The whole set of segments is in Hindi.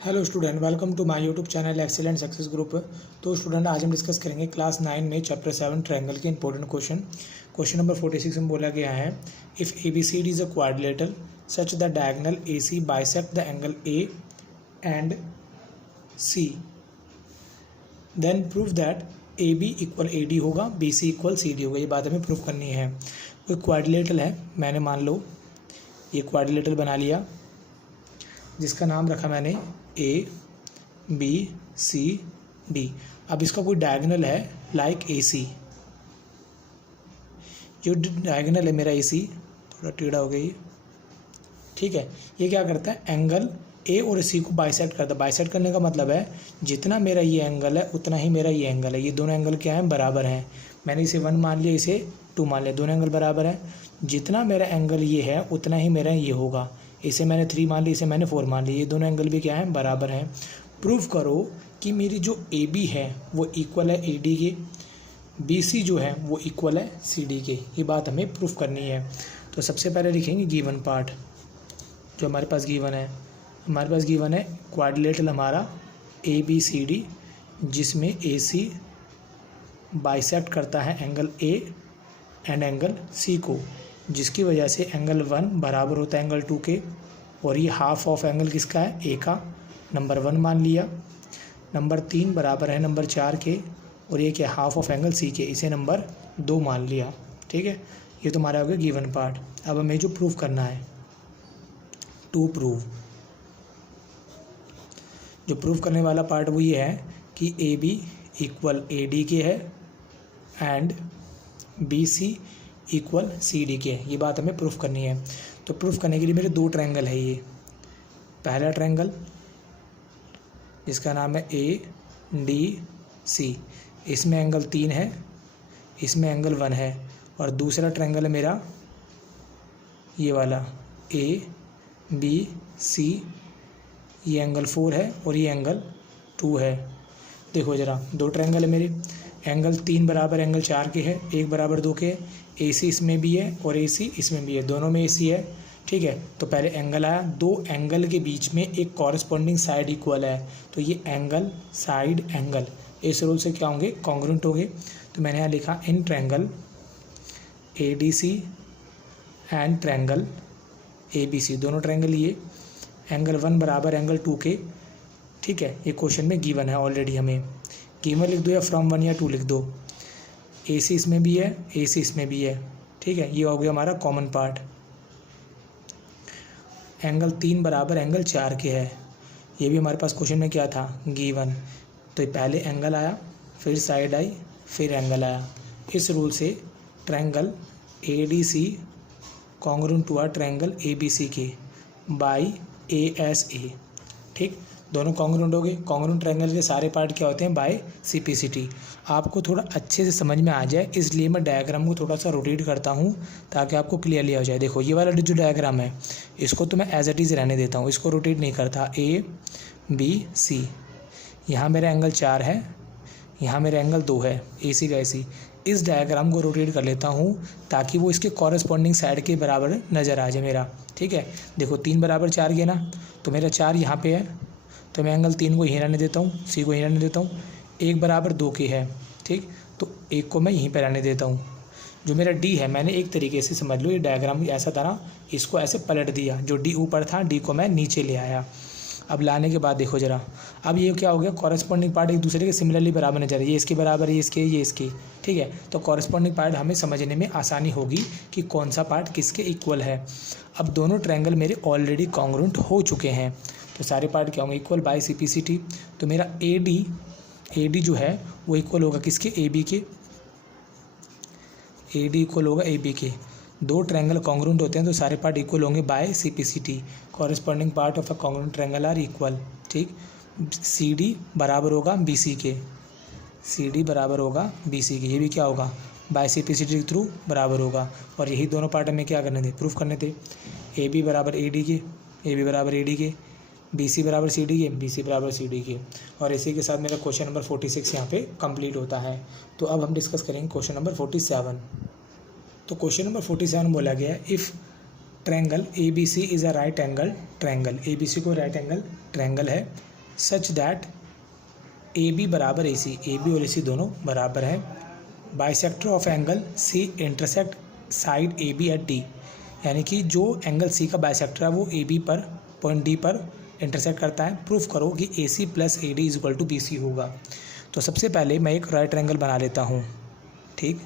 Hello student, welcome to my YouTube channel excellent success group. तो स्टूडेंट, आज हम डिस्कस करेंगे क्लास 9 में चैप्टर 7 ट्रायंगल के इंपॉर्टेंट क्वेश्चन नंबर 46 में बोला गया है, if A B C D is a quadrilateral such the diagonal A C bisect the angle A and C, then prove that A B equal A D होगा, B C equal C D होगा। ये बात हमें प्रूव करनी है। कोई क्वाड्रिलेटरल है, मैंने मान लो ये क्वाड्रिलेटरल बना लिया जिसका नाम रखा मैंने ए बी सी डी। अब इसका कोई डायगोनल है लाइक ए सी, जो डायगोनल है मेरा ए सी, थोड़ा टेढ़ा हो गया ये, ठीक है। ये क्या करता है, एंगल ए और सी को बाइसेक्ट करता है। बाइसेक्ट करने का मतलब है जितना मेरा ये एंगल है उतना ही मेरा ये एंगल है। ये दोनों एंगल क्या है, बराबर हैं। मैंने इसे 1 मान लिया, इसे 2 मान लिया, दोनों एंगल बराबर है। जितना मेरा एंगल ये है उतना ही मेरा ये होगा। इसे मैंने 3 मान लिया, इसे मैंने 4 मान लिया, ये दोनों एंगल भी क्या है, बराबर हैं। प्रूव करो कि मेरी जो ए बी है वो इक्वल है ए डी के, बी सी जो है वो इक्वल है सी डी के। ये बात हमें प्रूफ करनी है। तो सबसे पहले लिखेंगे गिवन पार्ट जो हमारे पास गिवन है। हमारे पास गिवन है क्वाड्रिलेटरल हमारा ए बी सी डी, जिसमें ए सी बाइसेक्ट करता है angle A and angle C को, जिसकी वजह से एंगल 1 बराबर होता है एंगल 2 के, और ये हाफ ऑफ एंगल किसका है, ए का। नंबर 1 मान लिया। नंबर 3 बराबर है नंबर 4 के, और ये क्या, हाफ ऑफ एंगल सी के, इसे नंबर 2 मान लिया। ठीक है, ये तो हमारा हो गया गिवन पार्ट। अब हमें जो प्रूव करना है, टू प्रूव, जो प्रूव करने वाला पार्ट वो ये है कि A B equal A D के है and B C equal C D के। ये बात हमें प्रूफ करनी है। तो प्रूफ करने के लिए मेरे 2 ट्रायंगल है। ये पहला ट्रायंगल जिसका नाम है ए डी सी, इसमें एंगल 3 है, इसमें एंगल 1 है। और दूसरा ट्रायंगल है मेरा ये वाला ए बी सी, ये एंगल 4 है और ये एंगल 2 है। देखो ज़रा, 2 ट्रायंगल है मेरे, एंगल 3 बराबर एंगल 4 के है, 1 बराबर 2 के। ए सी इसमें भी है और ए सी इसमें भी है, दोनों में ए सी है। ठीक है, तो पहले एंगल आया, 2 एंगल के बीच में एक कॉरस्पॉन्डिंग साइड इक्वल है, तो ये एंगल साइड एंगल इस रूल से क्या होंगे, कॉन्ग्रुएंट होंगे। तो मैंने यहाँ लिखा in triangle A D C and triangle A B C, दोनों ट्रायंगल ये एंगल 1 बराबर एंगल 2 के। ठीक है, ये क्वेश्चन में गिवन है ऑलरेडी, हमें गिवन लिख दो या फ्रॉम 1 या 2 लिख दो। ए सी इसमें भी है, ए सी इसमें भी है। ठीक है, ये हो गया हमारा कॉमन पार्ट। एंगल 3 बराबर एंगल 4 के है, ये भी हमारे पास क्वेश्चन में क्या था, गिवन। तो पहले एंगल आया, फिर साइड आई, फिर एंगल आया। इस रूल से triangle A D C congruent to triangle A B C के बाई ए एस ए। ठीक, दोनों कॉन्ग्रुएंट हो गए। कॉन्ग्रुएंट ट्रायंगल के सारे पार्ट क्या होते हैं, बाय सिम्प्लिसिटी। आपको थोड़ा अच्छे से समझ में आ जाए इसलिए मैं डायग्राम को थोड़ा सा रोटेट करता हूँ ताकि आपको क्लियरली हो जाए। देखो ये वाला जो डायग्राम है इसको तो मैं एज इट इज़ रहने देता हूँ, इसको रोटेट नहीं करता। ए बी सी, यहाँ मेरा एंगल 4 है, यहाँ मेरा एंगल 2 है, ए सी का ए सी। इस डायग्राम को रोटेट कर लेता हूँ ताकि वो इसके कॉरस्पॉन्डिंग साइड के बराबर नज़र आ जाए मेरा। ठीक है, देखो 3 बराबर 4 के ना, तो मेरा 4 यहाँ पे है, तो मैं एंगल 3 को यहीं रहने देता हूँ, सी को यहीं रहने देता हूँ। 1 बराबर 2 के है, ठीक, तो 1 को मैं यहीं पर रहने देता हूँ। जो मेरा डी है, मैंने एक तरीके से समझ लो ये डायग्राम ऐसा था ना, इसको ऐसे पलट दिया, जो डी ऊपर था डी को मैं नीचे ले आया। अब लाने के बाद देखो ज़रा, अब ये क्या हो गया, कॉरस्पॉन्डिंग पार्ट एक दूसरे के सिमिलरली बराबर नजर है, ये इसके बराबर, ये इसके, ये इसके। ठीक है, तो कॉरस्पॉन्डिंग पार्ट हमें समझने में आसानी होगी कि कौन सा पार्ट किसके इक्वल है। अब दोनों ट्रायंगल मेरे ऑलरेडी कॉन्ग्रुएंट हो चुके हैं, तो सारे पार्ट क्या होंगे, इक्वल बाय सिम्प्लिसिटी। तो मेरा ए डी जो है वो इक्वल होगा किसके, ए बी के। ए डी इक्वल होगा ए बी के। 2 ट्रायंगल कॉन्ग्रुएंट होते हैं तो सारे पार्ट इक्वल होंगे by simplicity. Corresponding part of a congruent triangle are equal. ठीक, सी डी बराबर होगा बी सी के, सी डी बराबर होगा बी सी के, ये भी क्या होगा, बाय सिम्प्लिसिटी के थ्रू बराबर होगा। और यही दोनों पार्ट हमें क्या करने थे, प्रूफ करने थे। ए बी बराबर ए डी के, ए बी बराबर ए डी के, बी सी बराबर सी डी के, बी सी बराबर सी डी के। और इसी के साथ मेरा क्वेश्चन नंबर 46 यहाँ पे कंप्लीट होता है। तो अब हम डिस्कस करेंगे क्वेश्चन नंबर 47। तो क्वेश्चन नंबर 47 बोला गया है, if triangle A B C is a right angle triangle, A B C को राइट एंगल ट्रायंगल है सच दैट ए बी बराबर ए सी, ए बी और ए सी दोनों बराबर हैं। Bisector of angle C intersect side A B at D, यानी कि जो एंगल सी का बाइसेक्टर है वो ए बी पर पॉइंट डी पर इंटरसेक्ट करता है। प्रूफ करो कि A C plus A D is equal to B C होगा। तो सबसे पहले मैं एक राइट एंगल बना लेता हूँ, ठीक।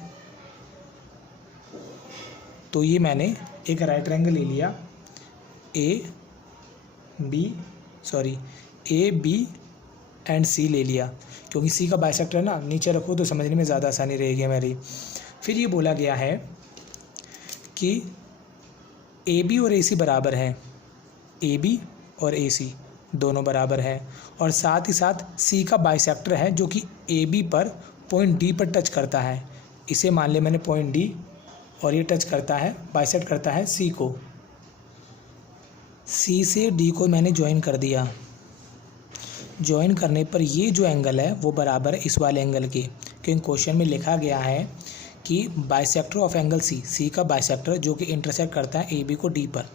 तो ये मैंने एक राइट एंगल ले लिया, ए बी एंड सी ले लिया, क्योंकि सी का बाइसेक्टर है ना, नीचे रखो तो समझने में ज़्यादा आसानी रहेगी मेरी। फिर ये बोला गया है कि ए बी और ए सी बराबर हैं, ए बी और ए सी दोनों बराबर हैं, और साथ ही साथ सी का बाइसेक्टर है जो कि ए बी पर पॉइंट डी पर टच करता है। इसे मान ले मैंने पॉइंट डी, और ये टच करता है, बाइसेक्ट करता है सी को। सी से डी को मैंने ज्वाइन कर दिया। ज्वाइन करने पर ये जो एंगल है वो बराबर है इस वाले एंगल के, क्योंकि क्वेश्चन में लिखा गया है कि बाइसेक्टर ऑफ एंगल सी, सी का बाइसेक्टर जो कि इंटरसेक्ट करता है ए बी को डी पर,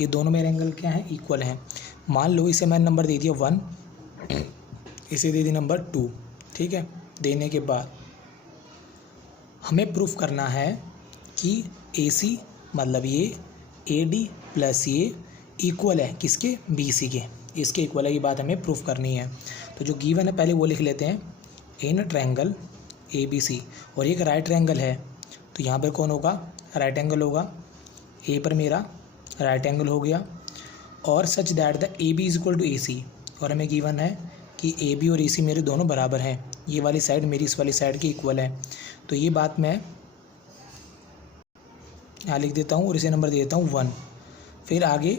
ये दोनों मेरे एंगल क्या हैं, इक्वल हैं। मान लो इसे मैंने नंबर दे दिया 1, इसे दे दिया नंबर 2, ठीक है। देने के बाद हमें प्रूफ करना है कि ए सी मतलब ये ए डी प्लस ये इक्वल है किसके, बी सी के, इसके इक्वल है, ये बात हमें प्रूफ करनी है। तो जो गिवन है पहले वो लिख लेते हैं, इन ट्रायंगल ए बी सी, और एक राइट ट्रायंगल है तो यहाँ पर कौन होगा, राइट एंगल होगा, ए पर मेरा राइट एंगल हो गया, और such that the A B is equal to A C, और हमें गिवन है कि ए बी और ए सी मेरे दोनों बराबर हैं, ये वाली साइड मेरी इस वाली साइड की इक्वल है। तो ये बात मैं यहाँ लिख देता हूँ और इसे नंबर दे देता हूँ 1। फिर आगे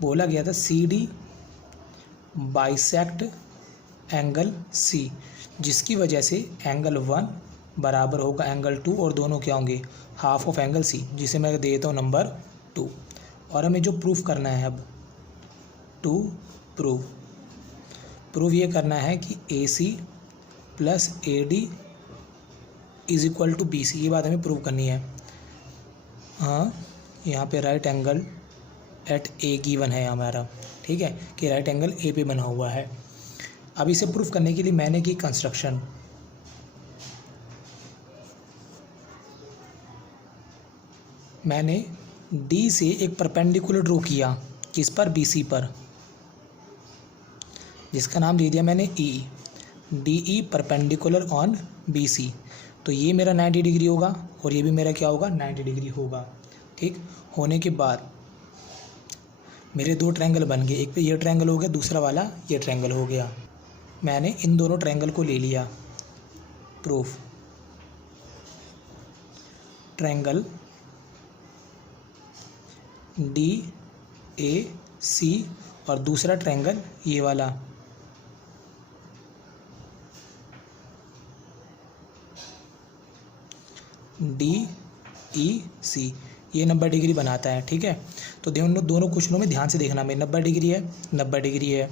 बोला गया था C D bisect angle C, जिसकी वजह से एंगल 1 बराबर होगा एंगल 2, और दोनों क्या होंगे, हाफ ऑफ एंगल सी, जिसे मैं दे देता हूँ नंबर 2। और हमें जो प्रूफ करना है अब, टू प्रूफ ये करना है कि A C plus A D is equal to B C, ये बात हमें प्रूव करनी है। हाँ, यहाँ पे right angle at A given है हमारा, ठीक है, कि राइट एंगल ए पे बना हुआ है। अब इसे प्रूफ करने के लिए मैंने की कंस्ट्रक्शन, मैंने डी से एक परपेंडिकुलर ड्रॉ किया, किस पर, बी सी पर, जिसका नाम दे दिया मैंने E, D E perpendicular on B C. तो ये मेरा 90 डिग्री होगा और ये भी मेरा क्या होगा, 90 डिग्री होगा, ठीक। होने के बाद मेरे दो ट्रायंगल बन गए, एक पे ये ट्रायंगल हो गया, दूसरा वाला ये ट्रायंगल हो गया। मैंने इन दोनों ट्रायंगल को ले लिया। Proof, triangle D A C और दूसरा ट्रायंगल ये वाला, डी ई सी, ये 90 डिग्री बनाता है, ठीक है। तो दोनों क्वेश्चनों में ध्यान से देखना, में 90 डिग्री है, 90 डिग्री है।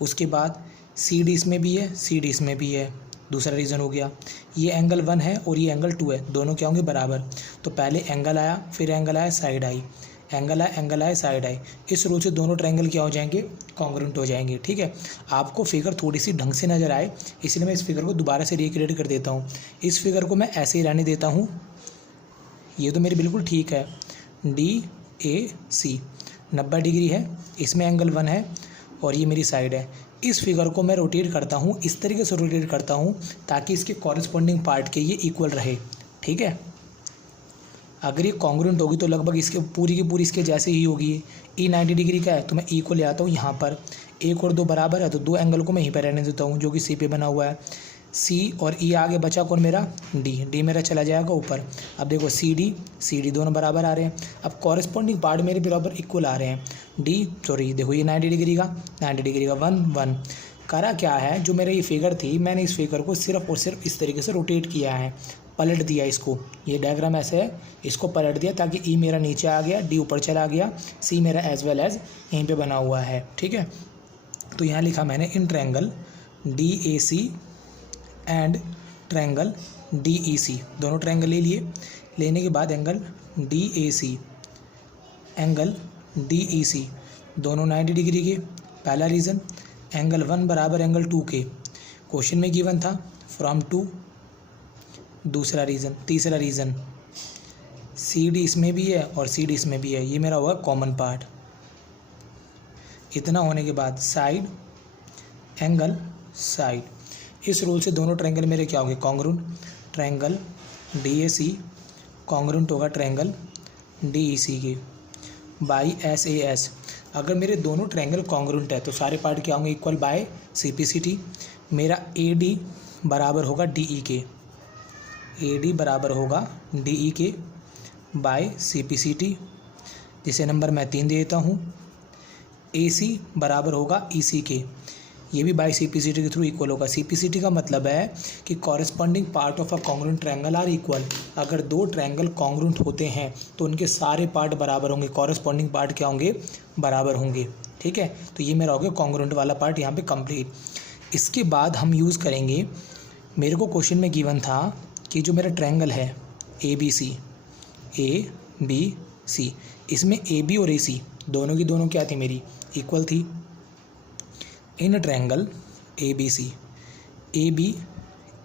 उसके बाद सी डी इसमें भी है, सी डी इसमें भी है। दूसरा रीज़न हो गया, ये एंगल 1 है और ये एंगल 2 है, दोनों क्या होंगे, बराबर। तो पहले एंगल आया, फिर एंगल आया, साइड आई, एंगल आया, साइड आई। इस रूल से दोनों ट्रायंगल क्या हो जाएंगे, कॉन्ग्रुएंट हो जाएंगे, ठीक है। आपको फिगर थोड़ी सी ढंग से नज़र आए, इसलिए मैं इस फिगर को दोबारा से रिक्रिएट कर देता हूँ। इस फिगर को मैं ऐसे ही रहने देता हूँ, ये तो मेरी बिल्कुल ठीक है। डी ए सी 90 डिग्री है, इसमें एंगल 1 है और ये मेरी साइड है। इस फिगर को मैं रोटेट करता हूँ, इस तरीके से रोटेट करता हूँ ताकि इसके कॉरस्पॉन्डिंग पार्ट के ये इक्वल रहे, ठीक है। अगर ये कॉन्ग्रुएंट होगी तो लगभग इसके पूरी की पूरी इसके जैसे ही होगी। ई 90 डिग्री का है तो मैं ई को ले आता हूँ यहाँ पर, 1 और 2 बराबर है तो दो एंगल को मैं यहीं पर रहने देता हूँ जो कि सी पे बना हुआ है। सी और ई आगे बचा कौन मेरा, डी मेरा चला जाएगा ऊपर। अब देखो सी डी दोनों बराबर आ रहे हैं। अब कॉरस्पॉन्डिंग पार्ट मेरे बराबर इक्वल आ रहे हैं। देखो ये 90 डिग्री का 1 करा क्या है, जो मेरा ये फिगर थी मैंने इस फिगर को सिर्फ और सिर्फ इस तरीके से रोटेट किया है, पलट दिया इसको। ये डायग्राम ऐसे है, इसको पलट दिया ताकि ई मेरा नीचे आ गया, डी ऊपर चला गया, सी मेरा एज वेल एज यहीं पे बना हुआ है, ठीक है। तो यहाँ लिखा मैंने in triangle D A C and triangle D E C, दोनों ट्रायंगल ले लिए। लेने के बाद angle D A C, angle D E C दोनों 90 डिग्री के, पहला रीज़न। एंगल 1 बराबर एंगल 2 के। क्वेश्चन में गिवन था फ्रॉम 2। दूसरा रीज़न, तीसरा रीज़न सी डी इसमें भी है और सी डी इसमें भी है, ये मेरा होगा कॉमन पार्ट। इतना होने के बाद साइड एंगल साइड, इस रूल से दोनों ट्रायंगल मेरे क्या होंगे, congruent. Triangle D A C congruent होगा ट्रायंगल डी ई सी के बाई एस ए एस। अगर मेरे दोनों ट्रायंगल कॉन्ग्रुएंट है तो सारे पार्ट क्या होंगे, equal by C P C T. मेरा ए डी बराबर होगा डी ई के, ए डी बराबर होगा डी ई के by C P C T, जिसे नंबर मैं 3 दे देता हूँ। ए सी बराबर होगा ई सी के, ये भी by C P C T के थ्रू इक्वल होगा। सी पी सी टी का मतलब है कि corresponding part of a congruent triangle are equal. अगर दो ट्रायंगल कॉन्ग्रुएंट होते हैं तो उनके सारे पार्ट बराबर होंगे, कॉरेस्पॉन्डिंग पार्ट क्या होंगे, बराबर होंगे। ठीक है, तो ये मेरा हो गया कॉन्ग्रुएंट वाला पार्ट यहाँ पे कंप्लीट। इसके बाद हम यूज़ करेंगे, मेरे को क्वेश्चन में गिवन था कि जो मेरा ट्रायंगल है ए बी सी, इसमें ए बी और ए सी दोनों की दोनों क्या थी, मेरी इक्वल थी। In triangle A B C, A B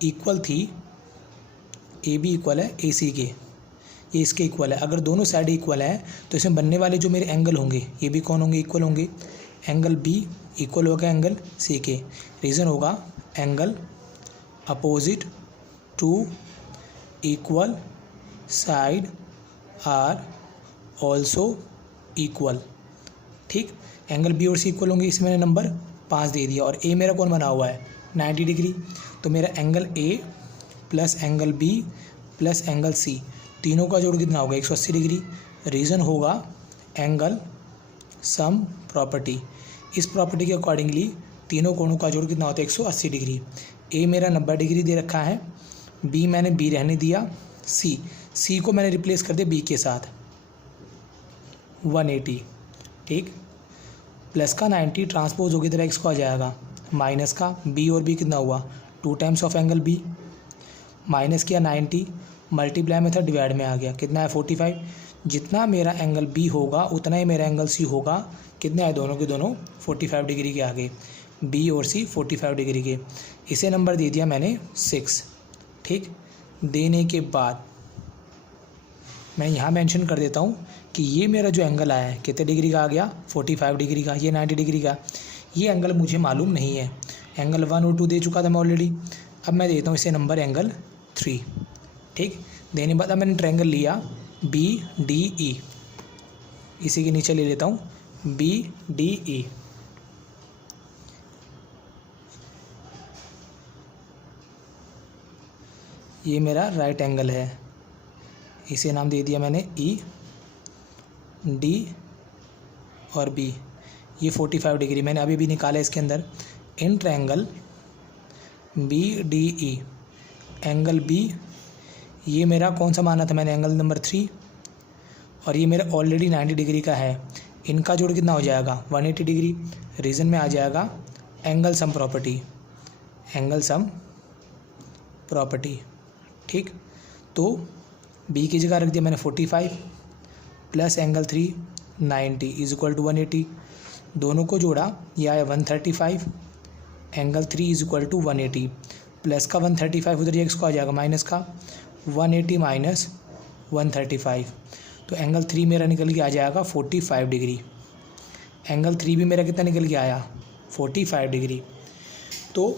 equal थी, ए बी इक्वल है ए सी के, ये इसके इक्वल है। अगर दोनों साइड इक्वल है तो इसमें बनने वाले जो मेरे एंगल होंगे ये भी कौन होंगे, इक्वल होंगे। एंगल बी इक्वल होगा एंगल सी के। रीज़न होगा angle opposite to equal side are also equal. ठीक, एंगल बी और सी इक्वल होंगे, इसमें मैंने नंबर 5 दे दिया। और ए मेरा कौन बना हुआ है, 90 डिग्री। तो मेरा angle A plus angle B plus angle C तीनों का जोड़ कितना होगा, 180 डिग्री। रीज़न होगा एंगल सम प्रॉपर्टी। इस प्रॉपर्टी के अकॉर्डिंगली तीनों कोणों का जोड़ कितना होता है, 180 डिग्री। ए मेरा 90 डिग्री दे रखा है, बी मैंने बी रहने दिया, सी को मैंने रिप्लेस कर दिया बी के साथ 180। ठीक, प्लस का 90 ट्रांसपोज होगी तरह एक्स को आ जाएगा, माइनस का बी और बी कितना हुआ 2 times of angle B, minus किया 90, मल्टीप्लाई में था डिवाइड में आ गया, कितना है 45। जितना मेरा एंगल बी होगा उतना ही मेरा एंगल सी होगा, कितने आए दोनों के दोनों 45 डिग्री के आगे, बी और सी 45 डिग्री के। इसे नंबर दे दिया मैंने 6। ठीक, देने के बाद मैं यहाँ मेंशन कर देता हूँ कि ये मेरा जो एंगल आया है कितने डिग्री का आ गया, 45 डिग्री का, ये 90 डिग्री का। ये एंगल मुझे मालूम नहीं है, एंगल 1 और 2 दे चुका था मैं ऑलरेडी। अब मैं देता हूँ इसे नंबर एंगल 3। ठीक, देने बाद अब मैंने ट्रायंगल लिया बी डी ई, इसी के नीचे ले लेता हूँ बी डी ई। ये मेरा राइट एंगल है, इसे नाम दे दिया मैंने ई, डी और बी। ये 45 डिग्री मैंने अभी भी निकाला इसके अंदर। In triangle B D E, angle B ये मेरा कौन सा माना था मैंने, एंगल नंबर 3, और ये मेरा ऑलरेडी 90 डिग्री का है। इनका जोड़ कितना हो जाएगा 180 डिग्री। रीज़न में आ जाएगा angle sum property, angle sum property. ठीक, तो बी की जगह रख दिया मैंने 45 plus angle 3 90 is equal to 180। दोनों को जोड़ा, यह आया 135, angle 3 is equal to 180, plus का 135 उधर एक्स को आ जाएगा, माइनस का 180 माइनस 135, तो एंगल 3 मेरा निकल के आ जाएगा 45 डिग्री। एंगल 3 भी मेरा कितना निकल के आया 45 डिग्री। तो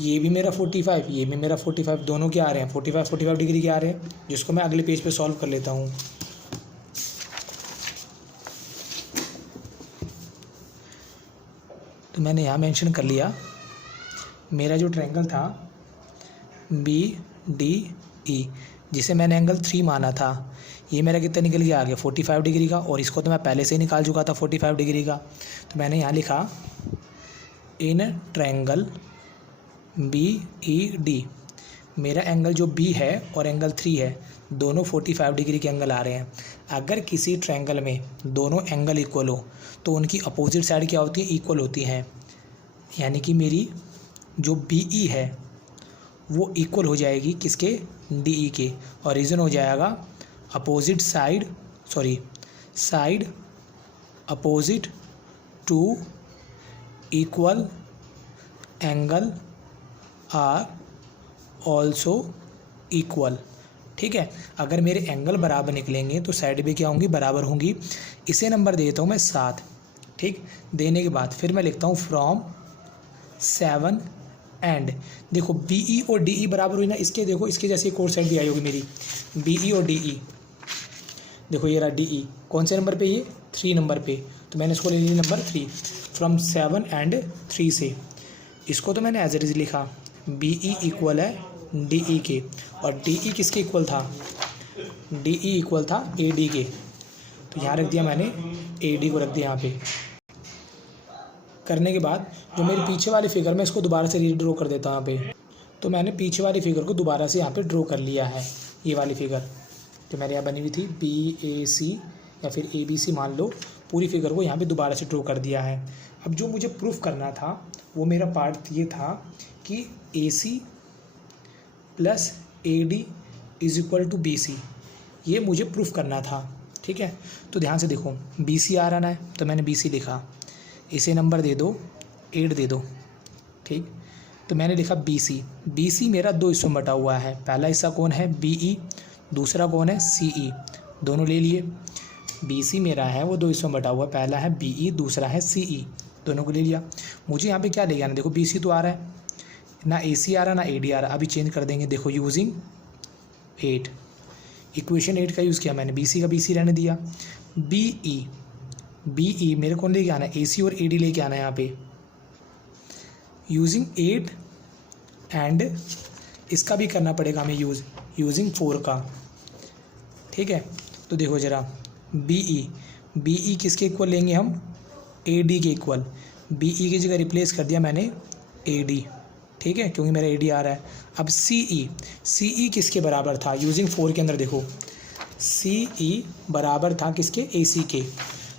ये भी मेरा 45, ये भी मेरा 45, दोनों क्या आ रहे हैं 45 डिग्री के आ रहे हैं, जिसको मैं अगले पेज पे सॉल्व कर लेता हूँ। तो मैंने यहाँ मेंशन कर लिया मेरा जो ट्रायंगल था बी डी ई, जिसे मैंने एंगल 3 माना था, ये मेरा कितना निकल गया आगे 45 डिग्री का, और इसको तो मैं पहले से ही निकाल चुका था 45 डिग्री का। तो मैंने यहाँ लिखा in triangle B E D, मेरा एंगल जो बी है और एंगल 3 है दोनों 45 डिग्री के एंगल आ रहे हैं। अगर किसी ट्रायंगल में दोनों एंगल इक्वल हो तो उनकी अपोजिट साइड क्या होती है, इक्वल होती हैं। यानी कि मेरी जो बी ई है वो इक्वल हो जाएगी किसके, डी ई के, और रीज़न हो जाएगा opposite side, side opposite to equal angle are also equal. ठीक है, अगर मेरे एंगल बराबर निकलेंगे तो साइड भी क्या होंगी, बराबर होंगी। इसे नंबर दे देता हूँ मैं 7। ठीक, देने के बाद फिर मैं लिखता हूँ फ्रॉम 7 एंड, देखो BE और DE बराबर हुई ना, इसके देखो इसके जैसे एक और साइड भी आई होगी मेरी, BE और DE। देखो ये रहा DE, कौन से नंबर पे, ये 3 नंबर पे, तो मैंने इसको ले लिया नंबर 3। फ्रॉम 7 एंड 3 से, इसको तो मैंने एज इट इज लिखा, BE इक्वल है DE के, और DE किसके इक्वल था, DE इक्वल था AD के, तो यहाँ रख दिया मैंने, AD को रख दिया यहाँ पे। करने के बाद जो मेरी पीछे वाली फिगर, मैं इसको दोबारा से रीड्रॉ कर देता हूँ यहाँ पे। तो मैंने पीछे वाली फिगर को दोबारा से यहाँ पे ड्रॉ कर लिया है, ये वाली फिगर जो मेरे यहाँ बनी हुई थी BAC या फिर ABC मान लो, पूरी फिगर को यहाँ पे दोबारा से ड्रॉ कर दिया है। अब जो मुझे प्रूफ करना था वो मेरा पार्ट ये था कि AC plus AD is equal to BC, ये मुझे प्रूफ करना था। ठीक है, तो ध्यान से देखो, BC आ रहा है तो मैंने BC लिखा, इसे नंबर दे दो 8 दे दो। ठीक, तो मैंने लिखा BC मेरा 2 हिस्सों में बटा हुआ है, पहला हिस्सा कौन है BE, दूसरा कौन है CE, दोनों ले लिए। BC मेरा है वो 2 हिस्सों में बटा हुआ है, पहला है BE, दूसरा है CE, दोनों को ले लिया। मुझे यहाँ पे क्या ले आना, देखो BC तो आ रहा है ना, AC आ रहा ना AD आ रहा, अभी चेंज कर देंगे। देखो यूजिंग 8, इक्वेशन 8 का यूज़ किया मैंने, BC का BC रहने दिया। BE मेरे को लेके आना है, AC और AD लेके आना है यहाँ पे, यूजिंग 8 एंड इसका भी करना पड़ेगा हमें यूजिंग 4 का। ठीक है, तो देखो ज़रा, BE किसके इक्वल लेंगे हम, AD के इक्वल। BE की जगह रिप्लेस कर दिया मैंने AD, ठीक है, क्योंकि मेरा AD आ रहा है। अब CE किसके बराबर था, यूजिंग 4 के अंदर देखो, CE बराबर था किसके, AC के,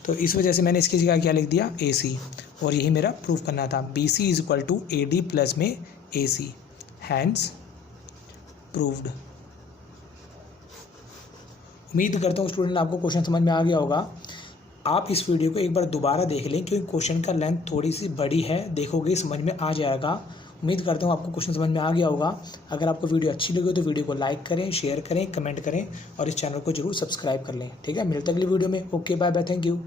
तो इस वजह से मैंने इसकी जगह क्या लिख दिया, AC, और यही मेरा प्रूफ करना था, BC is equal to AD plus में AC, हैंस प्रूव्ड। उम्मीद करता हूँ स्टूडेंट आपको क्वेश्चन समझ में आ गया होगा। आप इस वीडियो को एक बार दोबारा देख लें, क्योंकि क्वेश्चन का लेंथ थोड़ी सी बड़ी है, देखोगे समझ में आ जाएगा। उम्मीद करता हूँ आपको क्वेश्चन समझ में आ गया होगा। अगर आपको वीडियो अच्छी लगी तो वीडियो को लाइक करें, शेयर करें, कमेंट करें और इस चैनल को जरूर सब्सक्राइब कर लें। ठीक है, मिलते हैं अगली वीडियो में। Okay, bye bye, thank you.